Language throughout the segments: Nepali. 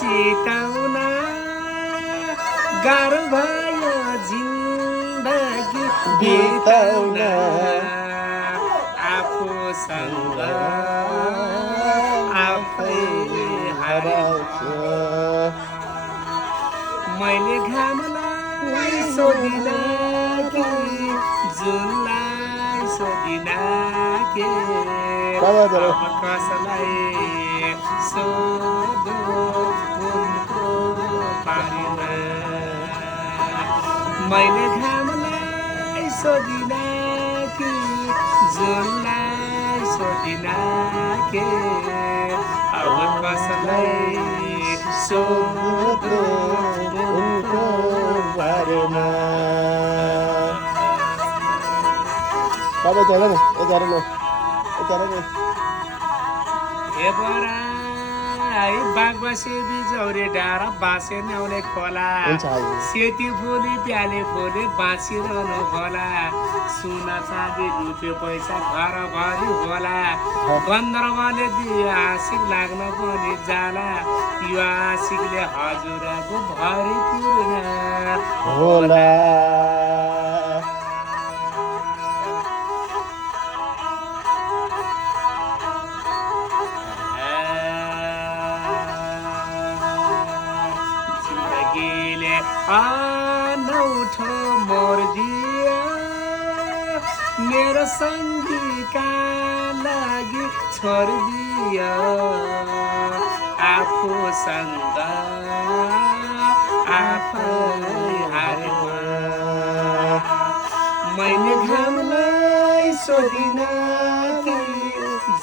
सिकाउन गाह्रो भयो जिन्दगी बिताउन आफूसँग आफैले हराउँछु मैले घामलाई सोधिन कि जुनलाई सोधिन के अब कसलाई सोधो उनको बारेमा मैले घामलाई सोधिन कि जुनलाई सोधिन के अब कसलाई सोधो उनको बारेमा बाबा चल न यता न हे बरा बागबासे बिजौरे डाँडा बाँसे न्याउने खोला सेती फुली प्याले फुले बाँचिरहनु होला सुना चाँदी रुपियाँ पैसा घरभरि होला गन्धर्वले दिए आशिक लाग्न पनि जाला यो आशिकले हजुरको भरि पूर्ण होला अनौठो मोर दिया मेरो सङ्गीका लागि छोडिदियो आफूसँग आफै हारेमा मैले घामलाई सोधिन कि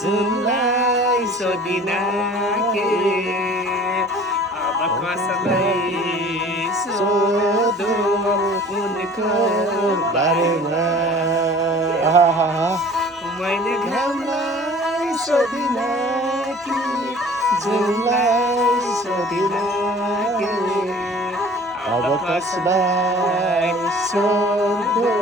जुनलाई सोधिन के अब कसलाई सोधो उनको बारेमा मैले घामलाई सोधिन कि जुनलाई सोधिन के अब कसलाई सोधो